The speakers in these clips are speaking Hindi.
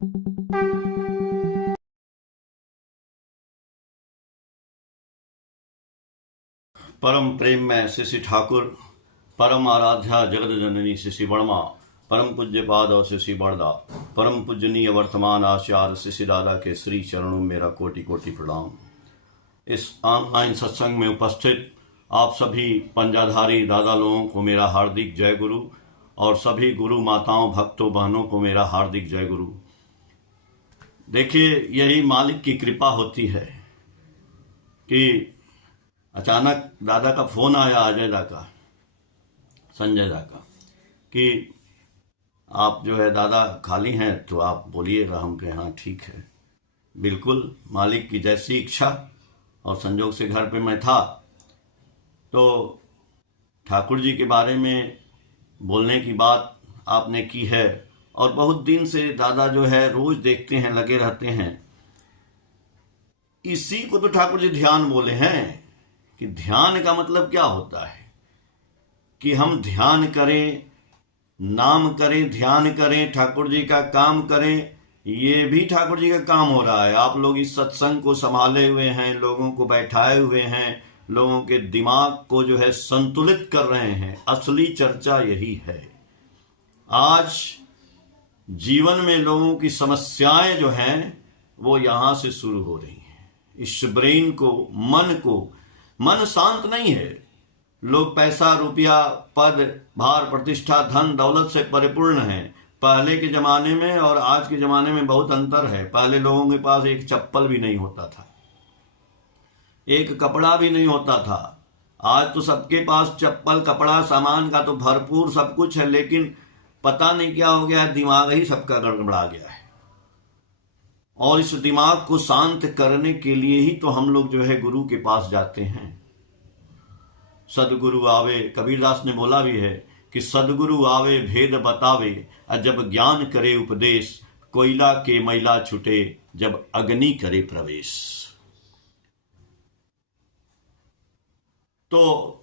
परम प्रेम में शिशि ठाकुर, परम आराध्या जगत जननी शिशि वर्मा, परम पूज्य पाद और शिशि बड़दा, परम पूजनीय वर्तमान आचार्य शिशि दादा के श्री चरणों में मेरा कोटि कोटि प्रणाम। इस ऑनलाइन सत्संग में उपस्थित आप सभी पंजाधारी दादा लोगों को मेरा हार्दिक जय गुरु और सभी गुरु माताओं भक्तों बहनों को मेरा हार्दिक जय गुरु। देखिए, यही मालिक की कृपा होती है कि अचानक दादा का फोन आया, अजय दा का, संजय दा का, कि आप जो है दादा खाली हैं तो आप बोलिएगा। हम कहे हाँ ठीक है, बिल्कुल मालिक की जैसी इच्छा। और संजोग से घर पे मैं था तो ठाकुर जी के बारे में बोलने की बात आपने की है और बहुत दिन से दादा जो है रोज देखते हैं, लगे रहते हैं। इसी को तो ठाकुर जी ध्यान बोले हैं कि ध्यान का मतलब क्या होता है कि हम ध्यान करें, नाम करें, ध्यान करें, ठाकुर जी का काम करें। ये भी ठाकुर जी का काम हो रहा है। आप लोग इस सत्संग को संभाले हुए हैं, लोगों को बैठाए हुए हैं, लोगों के दिमाग को जो है संतुलित कर रहे हैं। असली चर्चा यही है। आज जीवन में लोगों की समस्याएं जो हैं वो यहां से शुरू हो रही हैं। इस ब्रेन को, मन शांत नहीं है। लोग पैसा, रुपया, पद, भार, प्रतिष्ठा, धन दौलत से परिपूर्ण हैं। पहले के जमाने में और आज के जमाने में बहुत अंतर है। पहले लोगों के पास एक चप्पल भी नहीं होता था, एक कपड़ा भी नहीं होता था। आज तो सबके पास चप्पल, कपड़ा, सामान का तो भरपूर सब कुछ है, लेकिन पता नहीं क्या हो गया है, दिमाग ही सबका गड़बड़ा गया है। और इस दिमाग को शांत करने के लिए ही तो हम लोग जो है गुरु के पास जाते हैं। सदगुरु आवे, कबीरदास ने बोला भी है कि सदगुरु आवे भेद बतावे, जब ज्ञान करे उपदेश, कोयला के मैला छुटे जब अग्नि करे प्रवेश। तो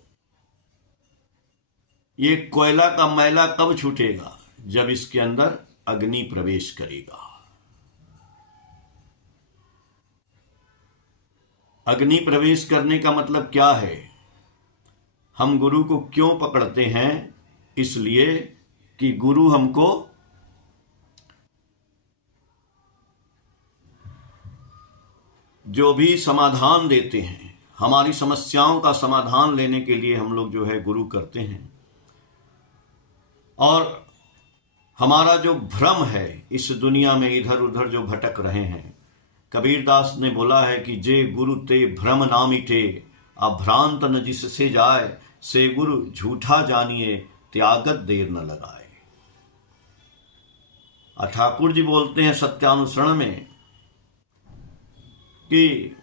ये कोयला का मैला कब छूटेगा? जब इसके अंदर अग्नि प्रवेश करेगा। अग्नि प्रवेश करने का मतलब क्या है? हम गुरु को क्यों पकड़ते हैं? इसलिए कि गुरु हमको जो भी समाधान देते हैं, हमारी समस्याओं का समाधान लेने के लिए हम लोग जो है गुरु करते हैं। और हमारा जो भ्रम है इस दुनिया में, इधर उधर जो भटक रहे हैं, कबीरदास ने बोला है कि जे गुरु ते भ्रम ना मिटे, अभ्रांत न जिससे जाए, से गुरु झूठा जानिए, त्यागत देर न लगाए। ठाकुर जी बोलते हैं सत्यानुसरण में कि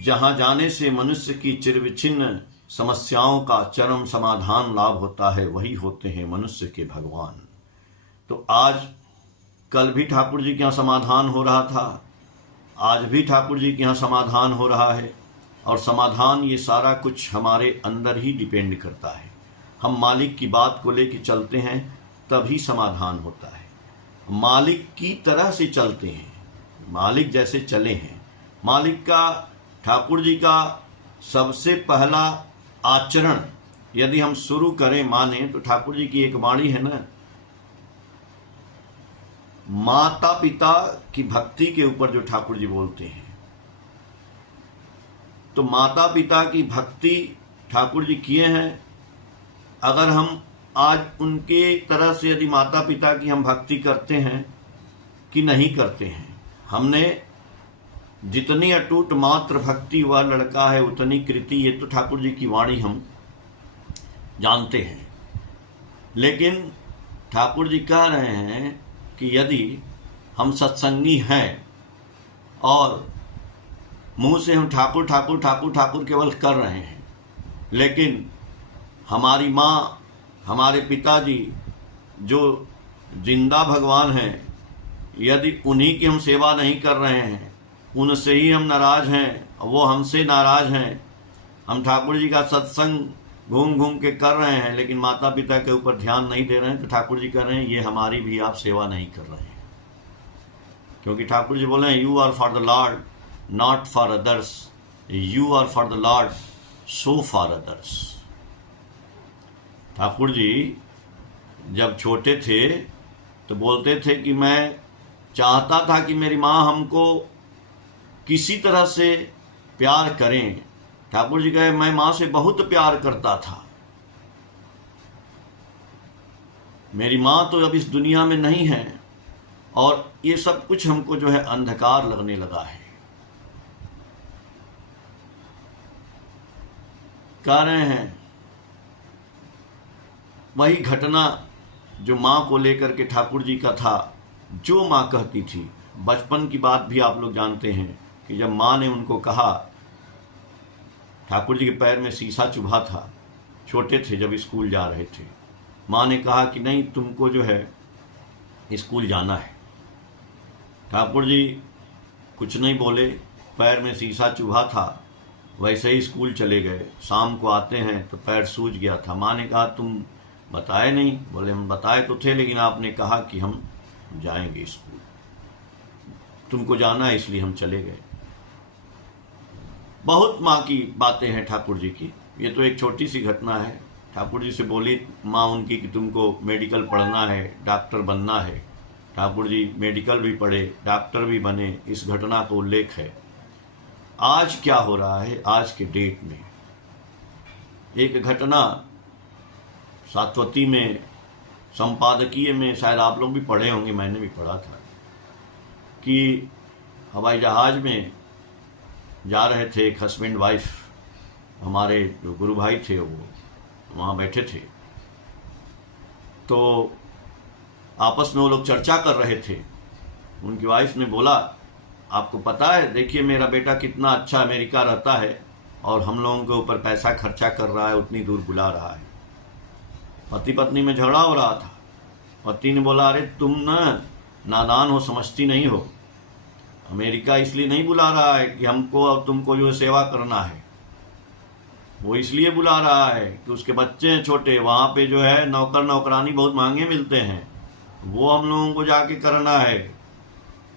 जहां जाने से मनुष्य की चिरविच्छिन्न समस्याओं का चरम समाधान लाभ होता है, वही होते हैं मनुष्य के भगवान। तो आज कल भी ठाकुर जी के यहाँ समाधान हो रहा था, आज भी ठाकुर जी के यहाँ समाधान हो रहा है। और समाधान ये सारा कुछ हमारे अंदर ही डिपेंड करता है। हम मालिक की बात को लेकर चलते हैं तभी समाधान होता है। मालिक की तरह से चलते हैं, मालिक जैसे चले हैं। मालिक का, ठाकुर जी का सबसे पहला आचरण यदि हम शुरू करें, माने तो ठाकुर जी की एक वाणी है ना, माता पिता की भक्ति के ऊपर जो ठाकुर जी बोलते हैं। तो माता पिता की भक्ति ठाकुर जी किए हैं। अगर हम आज उनके तरह से यदि माता पिता की हम भक्ति करते हैं कि नहीं करते हैं, हमने जितनी अटूट मात्र भक्ति वह लड़का है उतनी कृति, ये तो ठाकुर जी की वाणी हम जानते हैं। लेकिन ठाकुर जी कह रहे हैं कि यदि हम सत्संगी हैं और मुंह से हम ठाकुर ठाकुर ठाकुर ठाकुर केवल कर रहे हैं, लेकिन हमारी माँ, हमारे पिताजी जो जिंदा भगवान हैं, यदि उन्हीं की हम सेवा नहीं कर रहे हैं, उनसे ही हम नाराज हैं, वो हमसे नाराज हैं, हम ठाकुर जी का सत्संग घूम घूम के कर रहे हैं, लेकिन माता पिता के ऊपर ध्यान नहीं दे रहे हैं, तो ठाकुर जी कह रहे हैं ये हमारी भी आप सेवा नहीं कर रहे हैं। क्योंकि ठाकुर जी बोले हैं you are for the lord not for others, you are for the lord so for others. Thakur ji जब छोटे थे तो बोलते थे कि मैं चाहता था कि मेरी माँ हमको किसी तरह से प्यार करें। ठाकुर जी कहे मैं माँ से बहुत प्यार करता था, मेरी माँ तो अब इस दुनिया में नहीं है और ये सब कुछ हमको जो है अंधकार लगने लगा है। कह रहे हैं वही घटना जो माँ को लेकर के ठाकुर जी का था, जो माँ कहती थी। बचपन की बात भी आप लोग जानते हैं कि जब माँ ने उनको कहा, ठाकुर जी के पैर में शीशा चुभा था, छोटे थे जब स्कूल जा रहे थे, माँ ने कहा कि नहीं तुमको जो है स्कूल जाना है। ठाकुर जी कुछ नहीं बोले, पैर में शीशा चुभा था, वैसे ही स्कूल चले गए। शाम को आते हैं तो पैर सूज गया था। माँ ने कहा तुम बताए नहीं? बोले हम बताए तो थे, लेकिन आपने कहा कि हम जाएंगे स्कूल, तुमको जाना है इसलिए हम चले गए। बहुत माँ की बातें हैं ठाकुर जी की। ये तो एक छोटी सी घटना है। ठाकुर जी से बोली माँ उनकी कि तुमको मेडिकल पढ़ना है, डॉक्टर बनना है। ठाकुर जी मेडिकल भी पढ़े, डॉक्टर भी बने। इस घटना का उल्लेख है। आज क्या हो रहा है, आज के डेट में एक घटना सातवती में संपादकीय में, शायद आप लोग भी पढ़े होंगे, मैंने भी पढ़ा था, कि हवाई जहाज में जा रहे थे एक हस्बैंड वाइफ, हमारे जो गुरु भाई थे वो वहाँ बैठे थे, तो आपस में वो लोग चर्चा कर रहे थे। उनकी वाइफ ने बोला आपको पता है, देखिए मेरा बेटा कितना अच्छा अमेरिका रहता है और हम लोगों के ऊपर पैसा खर्चा कर रहा है, उतनी दूर बुला रहा है। पति पत्नी में झगड़ा हो रहा था। पति ने बोला अरे तुम नादान हो, समझती नहीं हो, अमेरिका इसलिए नहीं बुला रहा है कि हमको और तुमको जो सेवा करना है, वो इसलिए बुला रहा है कि उसके बच्चे हैं छोटे, वहाँ पे जो है नौकर नौकरानी बहुत महंगे मिलते हैं, वो हम लोगों को जाके करना है,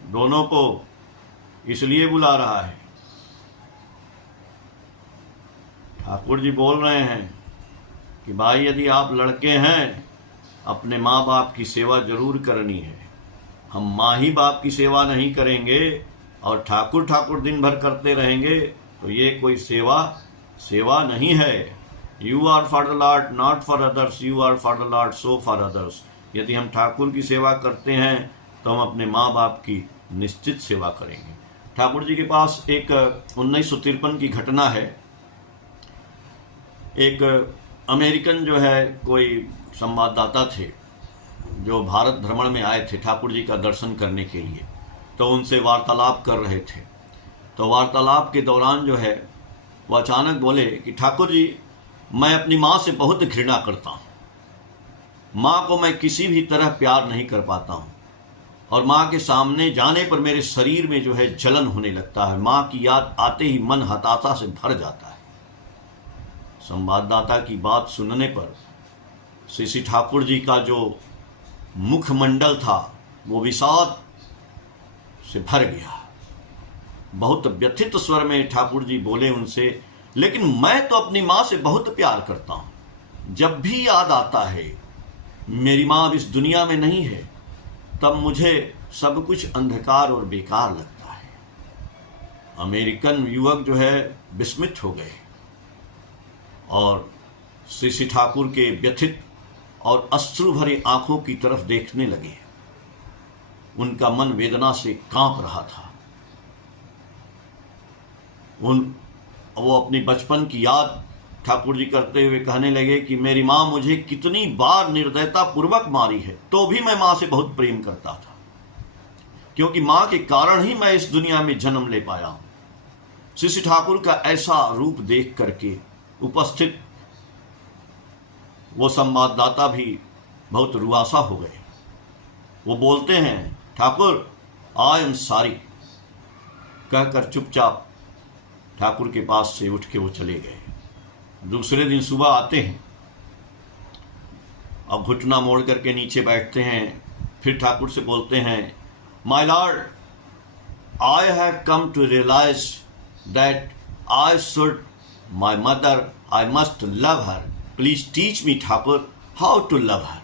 दोनों को इसलिए बुला रहा है। ठाकुर जी बोल रहे हैं कि भाई यदि आप लड़के हैं, अपने माँ बाप की सेवा जरूर करनी है। हम माँ ही बाप की सेवा नहीं करेंगे और ठाकुर ठाकुर दिन भर करते रहेंगे तो ये कोई सेवा नहीं है। You are for the lord not for others, you are for the lord so for others. यदि हम ठाकुर की सेवा करते हैं तो हम अपने माँ बाप की निश्चित सेवा करेंगे। ठाकुर जी के पास एक 1953 की घटना है। एक अमेरिकन जो है कोई संवाददाता थे जो भारत भ्रमण में आए थे ठाकुर जी का दर्शन करने के लिए, तो उनसे वार्तालाप कर रहे थे। तो वार्तालाप के दौरान जो है वो अचानक बोले कि ठाकुर जी मैं अपनी माँ से बहुत घृणा करता हूँ, माँ को मैं किसी भी तरह प्यार नहीं कर पाता हूँ और माँ के सामने जाने पर मेरे शरीर में जो है जलन होने लगता है, माँ की याद आते ही मन हताशा से भर जाता है। संवाददाता की बात सुनने पर श्री ठाकुर जी का जो मुखमंडल था वो विषाद से भर गया। बहुत व्यथित स्वर में ठाकुर जी बोले उनसे, लेकिन मैं तो अपनी माँ से बहुत प्यार करता हूँ। जब भी याद आता है मेरी माँ अब इस दुनिया में नहीं है, तब मुझे सब कुछ अंधकार और बेकार लगता है। अमेरिकन युवक जो है विस्मित हो गए और श्री ठाकुर के व्यथित और अश्रु भरे आंखों की तरफ देखने लगे। उनका मन वेदना से कांप रहा था। वो अपनी बचपन की याद ठाकुर जी करते हुए कहने लगे कि मेरी माँ मुझे कितनी बार निर्दयता पूर्वक मारी है, तो भी मैं माँ से बहुत प्रेम करता था, क्योंकि माँ के कारण ही मैं इस दुनिया में जन्म ले पाया हूँ। श्री ठाकुर का ऐसा रूप देख करके उपस्थित वो संवाददाता भी बहुत रुआसा हो गए। वो बोलते हैं ठाकुर आई एम सॉरी कहकर चुपचाप ठाकुर के पास से उठ के वो चले गए। दूसरे दिन सुबह आते हैं, अब घुटना मोड़ करके नीचे बैठते हैं, फिर ठाकुर से बोलते हैं, my lord, I have come to realise that I should my mother, I must love her, please teach me Thakur how to love her.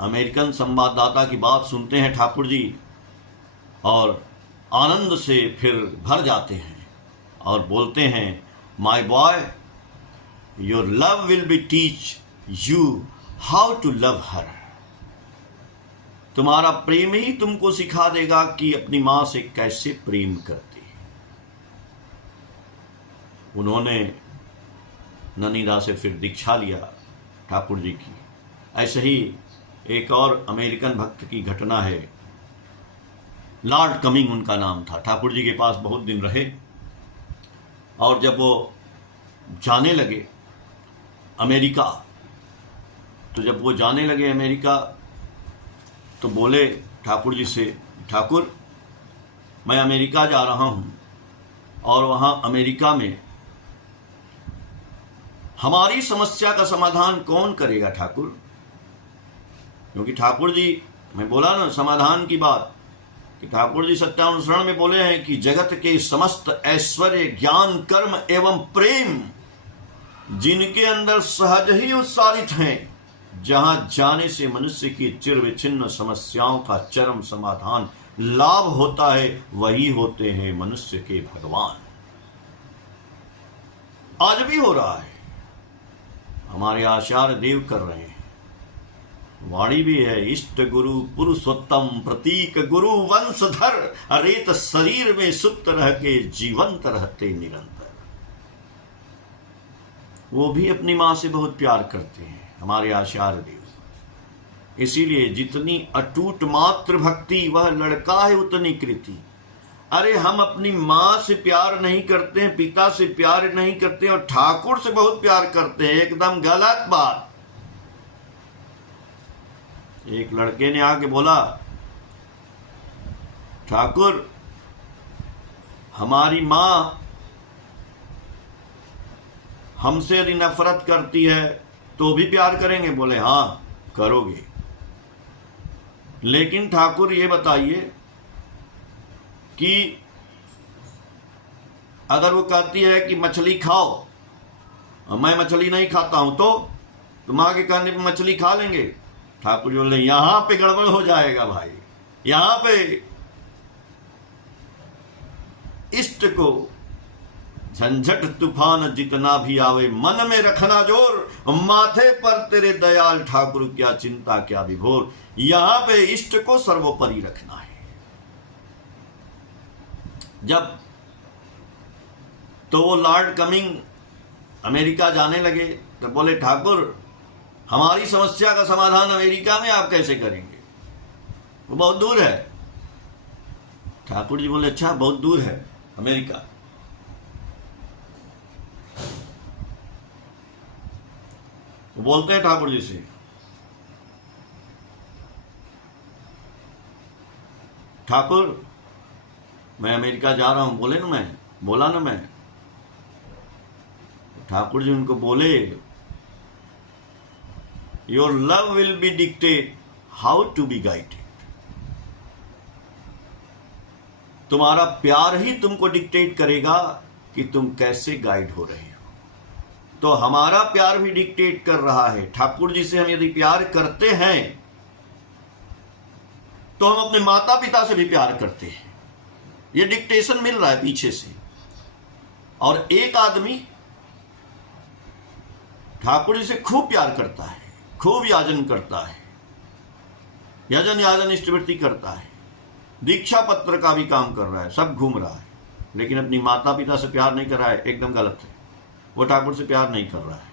American संवाददाता की बात सुनते हैं ठाकुर जी और आनंद से फिर भर जाते हैं और बोलते हैं, my boy, your love will be teach you how to love her. तुम्हारा प्रेम ही तुमको सिखा देगा कि अपनी मां से कैसे प्रेम करते। उन्होंने ननीदा से फिर दीक्षा लिया ठाकुर जी की। ऐसे ही एक और अमेरिकन भक्त की घटना है, लॉर्ड कमिंग उनका नाम था। ठाकुर जी के पास बहुत दिन रहे और जब वो जाने लगे अमेरिका, तो जब वो जाने लगे अमेरिका तो बोले ठाकुर जी से, ठाकुर, मैं अमेरिका जा रहा हूं और वहां अमेरिका में हमारी समस्या का समाधान कौन करेगा ठाकुर? क्योंकि ठाकुर जी, मैं बोला ना समाधान की बात, कि ठाकुर जी सत्यानुसरण में बोले हैं कि जगत के समस्त ऐश्वर्य, ज्ञान, कर्म एवं प्रेम जिनके अंदर सहज ही उत्सारित हैं, जहां जाने से मनुष्य की चिर विच्छिन्न समस्याओं का चरम समाधान लाभ होता है, वही होते हैं मनुष्य के भगवान। आज भी हो रहा है, हमारे आचार्य देव कर रहे हैं, वाणी भी है, इष्ट गुरु पुरुषोत्तम प्रतीक गुरु वंशधर, अरेत शरीर में सुप्त रह के जीवंत रहते निरंतर। वो भी अपनी मां से बहुत प्यार करते हैं हमारे आचार्य देव। इसीलिए जितनी अटूट मातृ भक्ति वह लड़का है उतनी कृति। अरे हम अपनी मां से प्यार नहीं करते हैं, पिता से प्यार नहीं करते और ठाकुर से बहुत प्यार करते हैं, एकदम गलत बात। एक लड़के ने आके बोला, ठाकुर, हमारी मां हमसे यदि नफरत करती है तो भी प्यार करेंगे? बोले हां करोगे, लेकिन ठाकुर ये बताइए कि अगर वो कहती है कि मछली खाओ और मैं मछली नहीं खाता हूं तो तुम आगे कहने पे मछली खा लेंगे? ठाकुर जी बोले यहां पे गड़बड़ हो जाएगा भाई, यहां पे इष्ट को झंझट तूफान जितना भी आवे मन में रखना जोर, माथे पर तेरे दयाल ठाकुर क्या चिंता क्या विभोर। यहां पे इष्ट को सर्वोपरि रखना है। जब तो वो लॉर्ड कमिंग अमेरिका जाने लगे तो बोले, ठाकुर, हमारी समस्या का समाधान अमेरिका में आप कैसे करेंगे? वो बहुत दूर है। ठाकुर जी बोले, अच्छा बहुत दूर है अमेरिका। वो बोलते हैं ठाकुर जी से, ठाकुर मैं अमेरिका जा रहा हूं। बोले ना मैं, बोला ना मैं। ठाकुर जी उनको बोले, your love will be dictate how to be guided. तुम्हारा प्यार ही तुमको डिक्टेट करेगा कि तुम कैसे गाइड हो रहे हो। तो हमारा प्यार भी डिक्टेट कर रहा है। ठाकुर जी से हम यदि प्यार करते हैं तो हम अपने माता पिता से भी प्यार करते हैं। ये डिक्टेशन मिल रहा है पीछे से। और एक आदमी ठाकुर जी से खूब प्यार करता है, खूब याजन करता है, यजन याजन इष्टवृत्ति करता है, दीक्षा पत्र का भी काम कर रहा है, सब घूम रहा है, लेकिन अपनी माता पिता से प्यार नहीं कर रहा है, एकदम गलत है। वो ठाकुर से प्यार नहीं कर रहा है,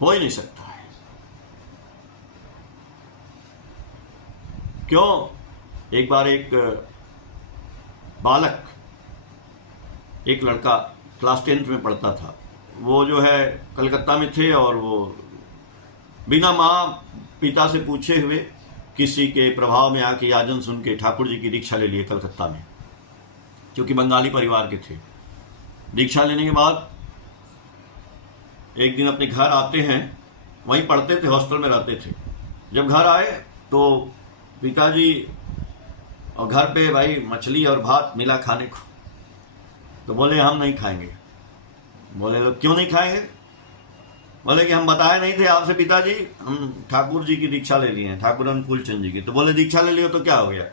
हो ही नहीं सकता है। क्यों? एक बार एक बालक, एक लड़का क्लास 10th में पढ़ता था, वो जो है कलकत्ता में थे और वो बिना माँ पिता से पूछे हुए किसी के प्रभाव में आके याजन सुन के ठाकुर जी की दीक्षा ले लिए कलकत्ता में, क्योंकि बंगाली परिवार के थे। दीक्षा लेने के बाद एक दिन अपने घर आते हैं, वहीं पढ़ते थे, हॉस्टल में रहते थे। जब घर आए तो पिताजी और घर पे भाई मछली और भात मिला खाने को, तो बोले हम नहीं खाएंगे। बोले लोग क्यों नहीं खाएंगे? बोले कि हम बताए नहीं थे आपसे पिताजी, हम ठाकुर जी की दीक्षा ले लिए हैं, ठाकुर अनुकूल चंद जी की। तो बोले दीक्षा ले लियो तो क्या हो गया?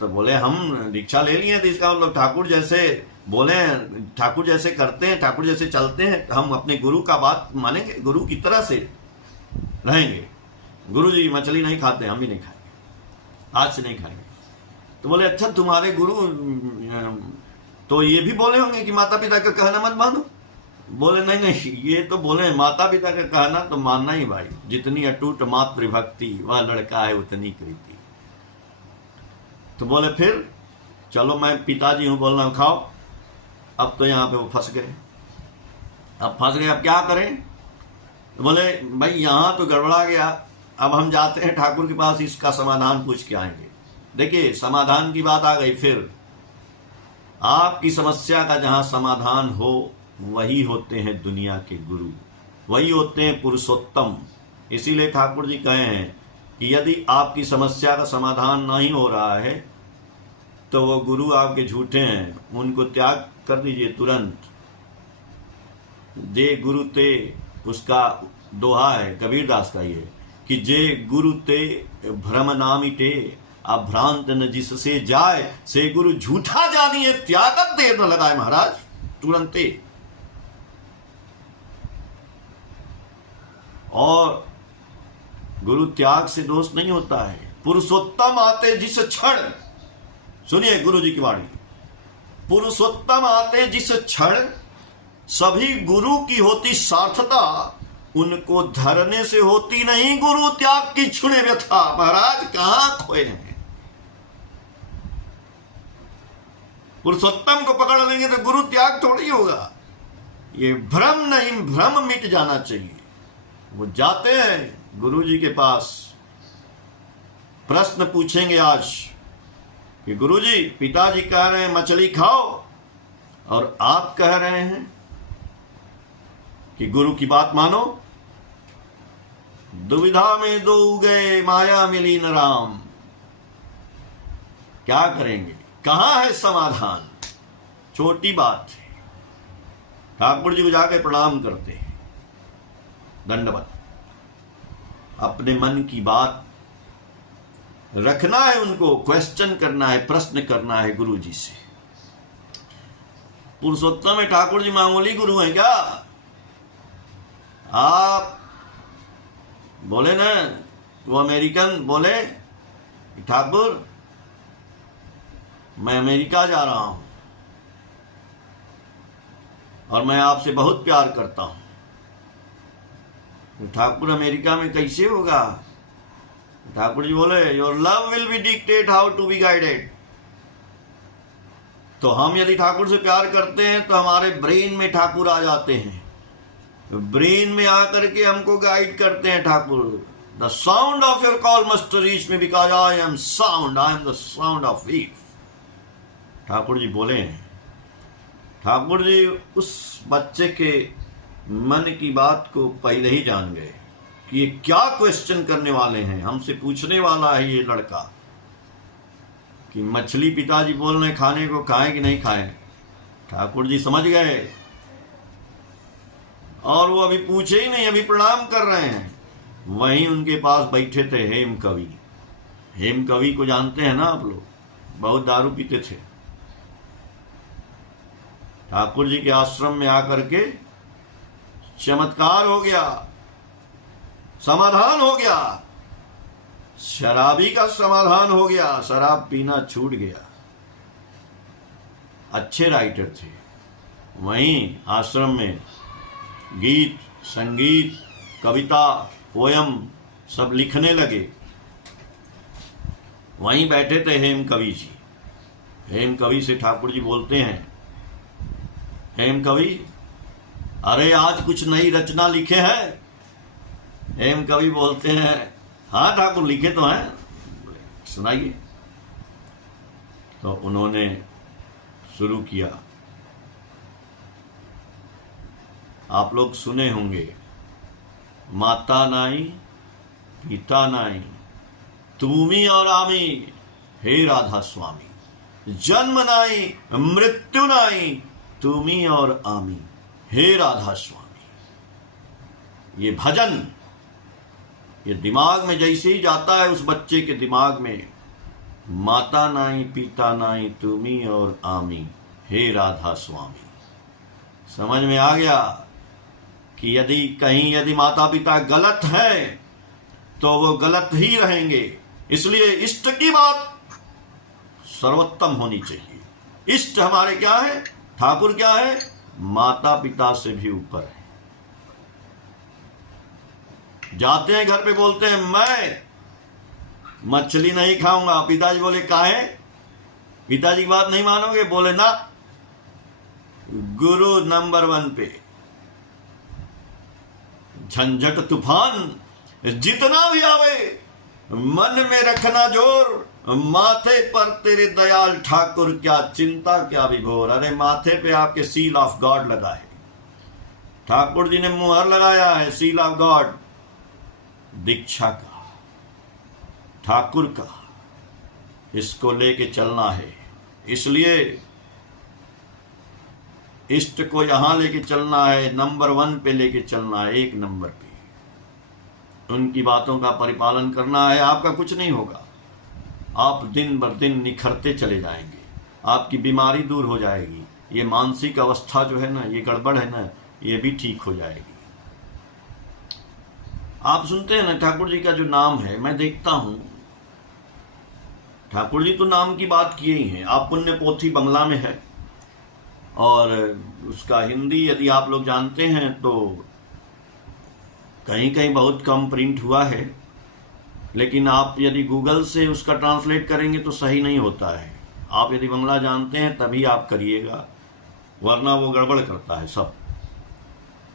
तो बोले हम दीक्षा ले लिए तो इसका मतलब ठाकुर जैसे बोले, ठाकुर जैसे करते हैं, ठाकुर जैसे चलते हैं, हम अपने गुरु का बात मानेंगे, गुरु की तरह से रहेंगे। गुरु जी मछली नहीं खाते, हम भी नहीं खाएंगे, आज से नहीं खाएंगे। तो बोले अच्छा तुम्हारे गुरु तो ये भी बोले होंगे कि माता पिता का कहना मत मानो? बोले नहीं नहीं, ये तो बोले माता पिता का कहना तो मानना ही भाई, जितनी अटूट मातृभक्ति वह लड़का है उतनी कृति। तो बोले फिर चलो मैं पिताजी हूं, बोलना खाओ। अब तो यहाँ पे वो फंस गए, अब क्या करें? तो बोले भाई यहाँ तो गड़बड़ा गया, अब हम जाते हैं ठाकुर के पास, इसका समाधान पूछ के आएंगे। देखिए समाधान की बात आ गई। फिर आपकी समस्या का जहां समाधान हो वही होते हैं दुनिया के गुरु, वही होते हैं पुरुषोत्तम। इसीलिए ठाकुर जी कहे हैं कि यदि आपकी समस्या का समाधान नहीं हो रहा है तो वो गुरु आपके झूठे हैं, उनको त्याग कर दीजिए तुरंत। जे गुरु ते, उसका दोहा है कबीरदास का ये, कि जे गुरु ते भ्रम नामिटे, अभ्रांत न जिससे जाए, से गुरु झूठा जानिए त्यागत देर न लगाए। महाराज तुरंते। और गुरु त्याग से दोष नहीं होता है। पुरुषोत्तम आते जिस क्षण, सुनिए गुरु जी की वाणी, पुरुषोत्तम आते जिस क्षण सभी गुरु की होती सार्थता, उनको धरने से होती नहीं गुरु त्याग की क्षुणे व्यथा। महाराज कहां खोए हैं? पुरुषोत्तम को पकड़ लेंगे तो गुरु त्याग थोड़ी होगा। ये भ्रम नहीं, भ्रम मिट जाना चाहिए। वो जाते हैं गुरु जी के पास, प्रश्न पूछेंगे आज कि गुरु जी पिताजी कह रहे हैं मछली खाओ और आप कह रहे हैं कि गुरु की बात मानो। दुविधा में दो गए माया मिली न राम। क्या करेंगे? कहां है समाधान? छोटी बात है। ठाकुर जी को जाके प्रणाम करते हैं, दंडवत। अपने मन की बात रखना है, उनको क्वेश्चन करना है, प्रश्न करना है गुरु जी से। पुरुषोत्तम में ठाकुर जी मामूली गुरु हैं क्या? आप बोले ना, वो अमेरिकन बोले ठाकुर मैं अमेरिका जा रहा हूं और मैं आपसे बहुत प्यार करता हूं। तो ठाकुर अमेरिका में कैसे होगा? ठाकुर जी बोले your love will be dictate how to be guided. तो हम यदि ठाकुर से प्यार करते हैं तो हमारे ब्रेन में ठाकुर आ जाते हैं, ब्रेन में आकर के हमको गाइड करते हैं Thakur. The sound of your call must reach me because I am sound, I am the sound of if. Thakur ji बोले हैं। ठाकुर जी उस बच्चे के मन की बात को पहले ही जान गए कि ये क्या क्वेश्चन करने वाले हैं, हमसे पूछने वाला है ये लड़का कि मछली पिताजी बोल रहे खाने को, खाएं कि नहीं खाएं। ठाकुर जी समझ गए और वो अभी पूछे ही नहीं, अभी प्रणाम कर रहे हैं। वहीं उनके पास बैठे थे हेम कवि। हेम कवि को जानते हैं ना आप लोग, बहुत दारू पीते थे। ठाकुर जी के आश्रम में आकर के चमत्कार हो गया, समाधान हो गया, शराबी का समाधान हो गया, शराब पीना छूट गया। अच्छे राइटर थे। वहीं आश्रम में गीत, संगीत, कविता, पोयम सब लिखने लगे। वहीं बैठे थे हेम कवि जी। हेम कवि से ठाकुर जी बोलते हैं, हेम कवि अरे आज कुछ नई रचना लिखे हैं? हेम कवि बोलते हैं हाँ ठाकुर लिखे तो हैं, सुनाइए। तो उन्होंने शुरू किया आप लोग सुने होंगे, माता नाई पिता नाई तुमी और आमी, हे राधा स्वामी। जन्म नाई मृत्यु नाई तुमी और आमी, हे राधा स्वामी। ये भजन ये दिमाग में जैसे ही जाता है उस बच्चे के दिमाग में, माता नाई पिता नाई तुमी और आमी, हे राधा स्वामी। समझ में आ गया कि यदि माता पिता गलत हैं तो वो गलत ही रहेंगे। इसलिए इष्ट की बात सर्वोत्तम होनी चाहिए। इष्ट हमारे क्या है? ठाकुर क्या है? माता पिता से भी ऊपर है। जाते हैं घर पे, बोलते हैं मैं मछली नहीं खाऊंगा। पिताजी बोले काहे? पिताजी की बात नहीं मानोगे? बोले ना, गुरु नंबर 1 पे। झंझट तूफान जितना भी आवे मन में रखना जोर, माथे पर तेरे दयाल ठाकुर क्या चिंता क्या विभोर। अरे माथे पे आपके सील ऑफ गॉड लगा है, ठाकुर जी ने मुहर लगाया है, सील ऑफ गॉड, दीक्षा का, ठाकुर का। इसको लेके चलना है। इसलिए इष्ट को यहां लेके चलना है, नंबर 1 पे लेके चलना है, 1 नंबर पे। उनकी बातों का परिपालन करना है। आपका कुछ नहीं होगा, आप दिन बर दिन निखरते चले जाएंगे, आपकी बीमारी दूर हो जाएगी, ये मानसिक अवस्था जो है ना, ये गड़बड़ है ना, ये भी ठीक हो जाएगी। आप सुनते हैं ना ठाकुर जी का जो नाम है, मैं देखता हूं ठाकुर जी तो नाम की बात किए ही हैं। आप पुण्य पोथी बंगला में है और उसका हिंदी यदि आप लोग जानते हैं तो कहीं कहीं बहुत कम प्रिंट हुआ है, लेकिन आप यदि गूगल से उसका ट्रांसलेट करेंगे तो सही नहीं होता है। आप यदि बंगला जानते हैं तभी आप करिएगा, वरना वो गड़बड़ करता है सब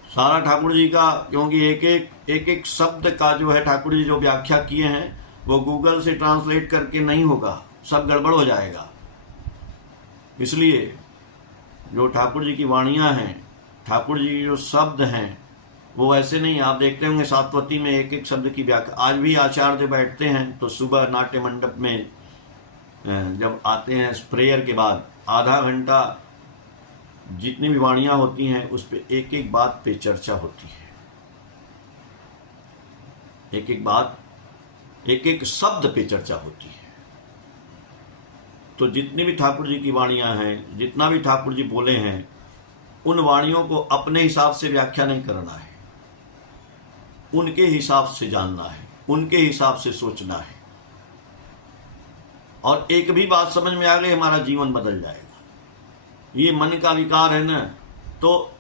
सारा ठाकुर जी का। क्योंकि एक एक शब्द का जो है ठाकुर जी जो व्याख्या किए हैं वो गूगल से ट्रांसलेट करके नहीं होगा, सब गड़बड़ हो जाएगा। इसलिए जो ठाकुर जी की वाणियां हैं, ठाकुर जी के जो शब्द हैं, वो ऐसे नहीं। आप देखते होंगे सातवती में एक एक शब्द की व्याख्या। आज भी आचार्य बैठते हैं तो सुबह नाट्य मंडप में जब आते हैं प्रेयर के बाद आधा घंटा जितनी भी वाणियां होती हैं उस पे एक एक बात पे चर्चा होती है, एक एक बात, एक एक शब्द पे चर्चा होती है। तो जितनी भी ठाकुर जी की वाणियां हैं, जितना भी ठाकुर जी बोले हैं, उन वाणियों को अपने हिसाब से व्याख्या नहीं करना है, उनके हिसाब से जानना है, उनके हिसाब से सोचना है। और एक भी बात समझ में आ गई, हमारा जीवन बदल जाएगा। ये मन का विकार है ना, तो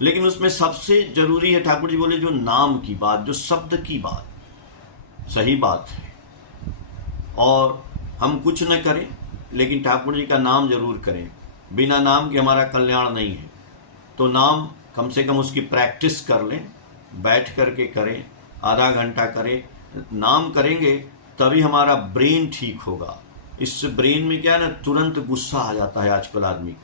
लेकिन उसमें सबसे जरूरी है, ठाकुर जी बोले, जो नाम की बात, जो शब्द की बात, सही बात है। और हम कुछ न करें लेकिन ठाकुर जी का नाम जरूर करें। बिना नाम के हमारा कल्याण नहीं है। तो नाम कम से कम उसकी प्रैक्टिस कर लें, बैठ करके करें, आधा घंटा करें। नाम करेंगे तभी हमारा ब्रेन ठीक होगा। इस ब्रेन में क्या है ना, तुरंत गुस्सा आ जाता है आजकल आदमी को।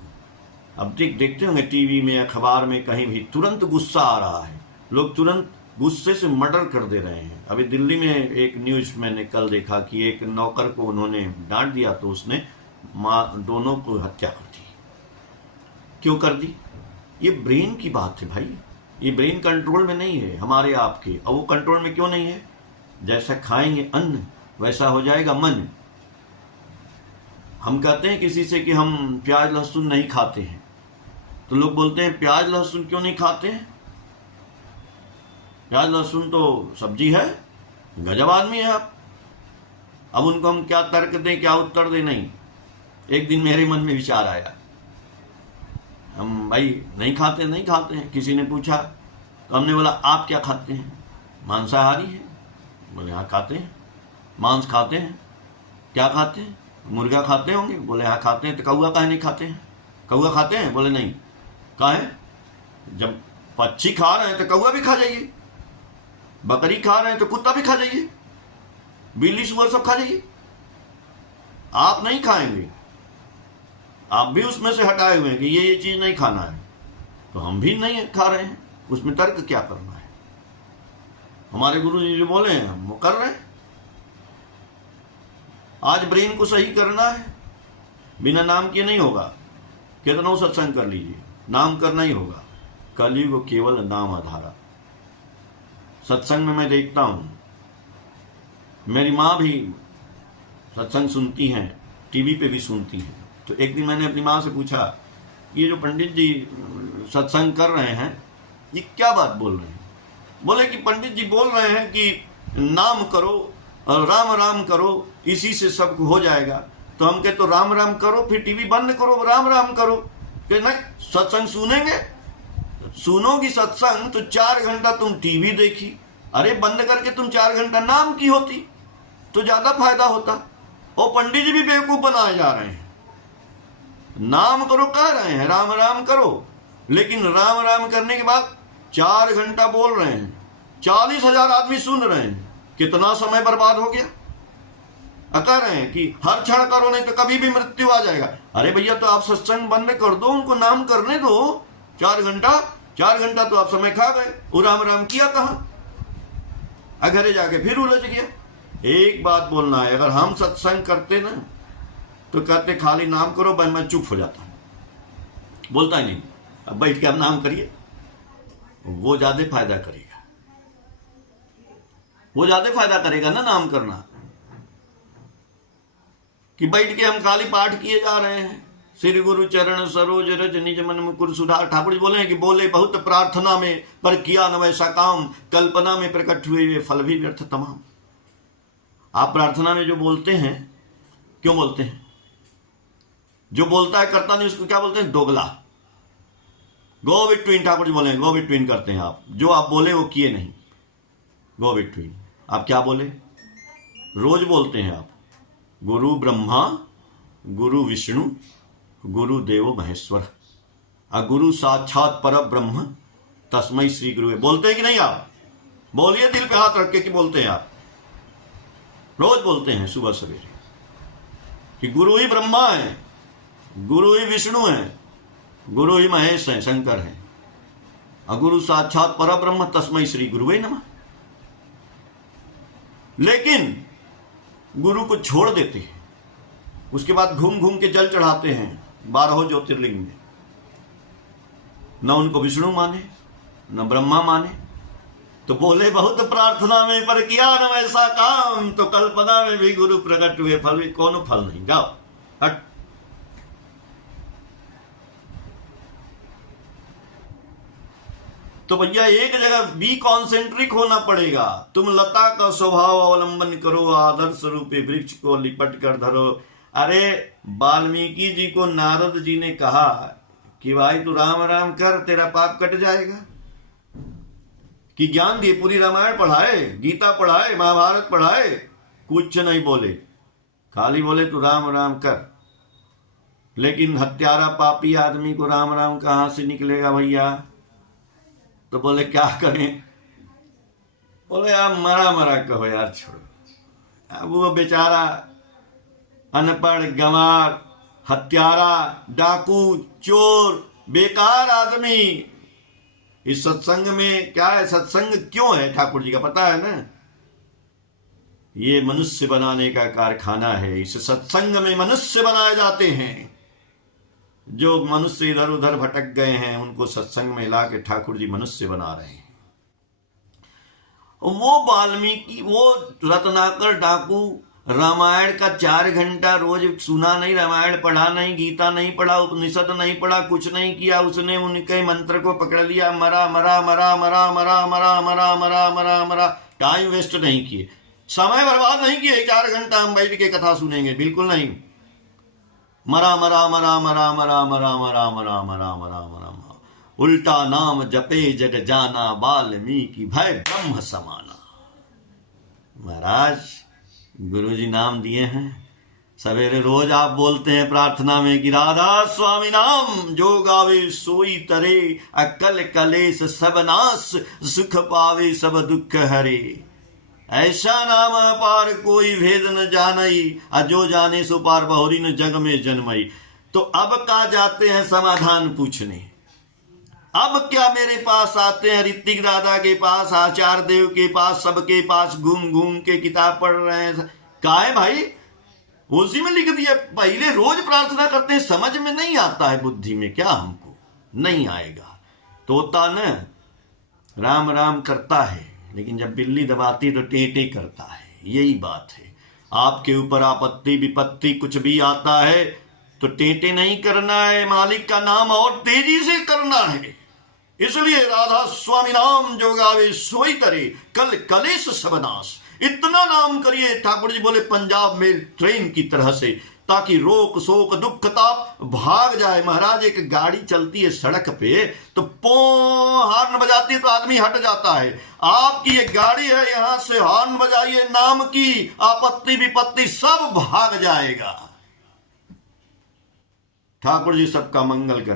अब देखते होंगे टीवी में, अखबार में, कहीं भी तुरंत गुस्सा आ रहा है, लोग तुरंत गुस्से से मर्डर कर दे रहे हैं। अभी दिल्ली में एक न्यूज मैंने कल देखा कि एक नौकर को उन्होंने डांट दिया तो उसने दोनों को हत्या कर दी। क्यों कर दी? ये ब्रेन की बात है भाई, ये ब्रेन कंट्रोल में नहीं है हमारे आपके। और वो कंट्रोल में क्यों नहीं है? जैसा खाएंगे अन्न वैसा हो जाएगा मन। हम कहते हैं किसी से कि हम प्याज लहसुन नहीं खाते हैं, तो लोग बोलते हैं प्याज लहसुन क्यों नहीं खाते हैं? प्याज लहसुन तो सब्जी है, गजब आदमी है आप। अब उनको हम क्या तर्क दें, क्या उत्तर दें? नहीं। एक दिन मेरे मन में विचार आया, हम भाई नहीं खाते हैं। किसी ने पूछा तो हमने बोला आप क्या खाते हैं? मांसाहारी है। बोले हाँ खाते हैं। मांस खाते हैं? क्या खाते हैं? मुर्गा खाते होंगे? बोले हाँ खाते हैं। तो कौआ काहे नहीं खाते हैं? कौआ खाते हैं? बोले नहीं। काहे? जब पक्षी खा रहे हैं तो कौआ भी खा जाइए, बकरी खा रहे हैं तो कुत्ता भी खा जाइए, बिल्ली सुअर सब खा जाइए। आप नहीं खाएंगे, आप भी उसमें से हटाए हुए हैं कि ये चीज नहीं खाना है, तो हम भी नहीं खा रहे हैं। उसमें तर्क क्या करना है? हमारे गुरु जी जो बोले हैं हम वो कर रहे हैं। आज ब्रेन को सही करना है, बिना नाम किए नहीं होगा। कितना सत्संग कर लीजिए, नाम करना ही होगा। कलयुग केवल नाम आधारा। सत्संग में मैं देखता हूं, मेरी माँ भी सत्संग सुनती हैं, टीवी पे भी सुनती हैं। तो एक दिन मैंने अपनी माँ से पूछा, ये जो पंडित जी सत्संग कर रहे हैं ये क्या बात बोल रहे हैं? बोले कि पंडित जी बोल रहे हैं कि नाम करो और राम राम करो, इसी से सब हो जाएगा। तो हम कहते तो राम राम करो, फिर टीवी बंद करो, राम राम करो। कि नहीं, सत्संग सुनेंगे, सुनोगी सत्संग तो 4 घंटा तुम टीवी देखी, अरे बंद करके तुम 4 घंटा नाम की होती तो ज्यादा फायदा होता। और पंडित जी भी बेवकूफ बनाए जा रहे हैं। नाम करो कह रहे हैं, राम राम करो, लेकिन राम राम करने के बाद 4 घंटा बोल रहे हैं, 40,000 आदमी सुन रहे हैं, कितना समय बर्बाद हो गया। कह रहे हैं कि हर क्षण करो नहीं तो कभी भी मृत्यु आ जाएगा। अरे भैया तो आप सत्संग बंद कर दो, उनको नाम करने दो। 4 घंटा तो आप समय खा गए, वो राम राम किया कहां? घरे जाके फिर उलझ गया। एक बात बोलना है, अगर हम सत्संग करते ना तो कहते खाली नाम करो, मैं चुप हो जाता, बोलता ही नहीं। अब बैठ के आप नाम करिए, वो ज्यादा फायदा करेगा, वो ज्यादा फायदा करेगा ना नाम करना, कि बैठ के हम खाली पाठ किए जा रहे हैं। श्री गुरु चरण सरोज रज निज मन मुकुर सुधार। ठाकुर जी बोले हैं कि बोले बहुत प्रार्थना में पर किया न वैसा काम, कल्पना में प्रकट हुए ये फल भी व्यर्थ तमाम। आप प्रार्थना में जो बोलते हैं, क्यों बोलते हैं? जो बोलता है करता नहीं, उसको क्या बोलते हैं? दोगला। गो बिटवीन, ठाकुर जी बोले गो बिटवीन करते हैं आप। जो आप बोले वो किए नहीं, गो बिटवीन। आप क्या बोले? रोज बोलते हैं आप, गुरु ब्रह्मा गुरु विष्णु गुरु देवो महेश्वर, गुरु साक्षात पर ब्रह्म तस्मै श्री गुरु। बोलते हैं कि नहीं आप? बोलिए दिल पे हाथ रख के कि बोलते हैं आप? रोज बोलते हैं सुबह सवेरे कि गुरु ही ब्रह्मा है, गुरु ही विष्णु है, गुरु ही महेश है, शंकर है, गुरु साक्षात पर ब्रह्म तस्मै श्री गुरुवे नमः। लेकिन गुरु को छोड़ देते हैं, उसके बाद घूम घूम के जल चढ़ाते हैं 12 ज्योतिर्लिंग में। न उनको विष्णु माने न ब्रह्मा माने। तो बोले बहुत प्रार्थना में पर किया न वैसा काम, तो कल्पना में भी गुरु प्रकट हुए फल भी कौन फल नहीं। जाओ हट। तो भैया एक जगह बी कॉन्सेंट्रिक होना पड़ेगा। तुम लता का स्वभाव अवलंबन करो, आदर्श रूपी वृक्ष को लिपट कर धरो। अरे वाल्मीकि जी को नारद जी ने कहा कि भाई तू राम राम कर, तेरा पाप कट जाएगा। कि ज्ञान दिए, पूरी रामायण पढ़ाए, गीता पढ़ाए, महाभारत पढ़ाए, कुछ नहीं बोले, खाली बोले तू राम राम कर। लेकिन हत्यारा पापी आदमी को राम राम कहां से निकलेगा भैया? तो बोले क्या करें? बोले आप मरा मरा कहो यार, छोड़ो। अब वो बेचारा अनपढ़, गंवार, हत्यारा, डाकू, चोर, बेकार आदमी इस सत्संग में क्या है? सत्संग क्यों है ठाकुर जी का पता है ना? ये मनुष्य बनाने का कारखाना है। इस सत्संग में मनुष्य बनाए जाते हैं। जो मनुष्य इधर उधर भटक गए हैं उनको सत्संग में ला के ठाकुर जी मनुष्य बना रहे हैं। वो वाल्मीकि, वो रत्नाकर डाकू रामायण का 4 घंटा रोज सुना नहीं, रामायण पढ़ा नहीं, गीता नहीं पढ़ा, उपनिषद नहीं पढ़ा, कुछ नहीं किया। उसने उनके मंत्र को पकड़ लिया, मरा मरा मरा मरा मरा मरा मरा मरा मरा मरा। टाइम वेस्ट नहीं किए, समय बर्बाद नहीं किए। 4 घंटा हम बैठ के कथा सुनेंगे, बिल्कुल नहीं। मरा मरा मरा मरा मरा मरा मरा मरा मरा मरा मरा। उल्टा नाम जपे जग जाना, वाल्मीकि भय ब्रह्म समाना। महाराज गुरुजी नाम दिए हैं। सवेरे रोज आप बोलते हैं प्रार्थना में कि राधा स्वामी नाम जो गावे सोई तरे, अकल कलेश सब नाश, सुख पावे सब दुख हरे। ऐसा नाम अपार कोई भेद न जानई, जो जाने सो पार बहुरी न जग में जन्मई। तो अब का जाते हैं समाधान पूछने। अब क्या मेरे पास आते हैं, ऋतिक दादा के पास, आचार्य देव के पास, सबके पास घूम घूम के किताब पढ़ रहे हैं। का है भाई, उसी में लिख दिया। पहले रोज प्रार्थना करते हैं, समझ में नहीं आता है, बुद्धि में क्या हमको नहीं आएगा। तोता न राम राम करता है, लेकिन जब बिल्ली दबाती तो टेटे करता है। यही बात है। आपके ऊपर आपत्ति विपत्ति कुछ भी आता है तो टेटे नहीं करना है, मालिक का नाम और तेजी से करना है। इसलिए राधा स्वामी नाम जो गावे सोई तरे, कल कलेश सबनाश। इतना नाम करिए, ठाकुर जी बोले, पंजाब में ट्रेन की तरह से, ताकि रोक शोक दुख ताप भाग जाए। महाराज एक गाड़ी चलती है सड़क पे तो पो हॉर्न बजाती है तो आदमी हट जाता है। आपकी ये गाड़ी है, यहां से हॉर्न बजाइए, नाम की आपत्ति विपत्ति सब भाग जाएगा। ठाकुर जी सबका मंगल कर।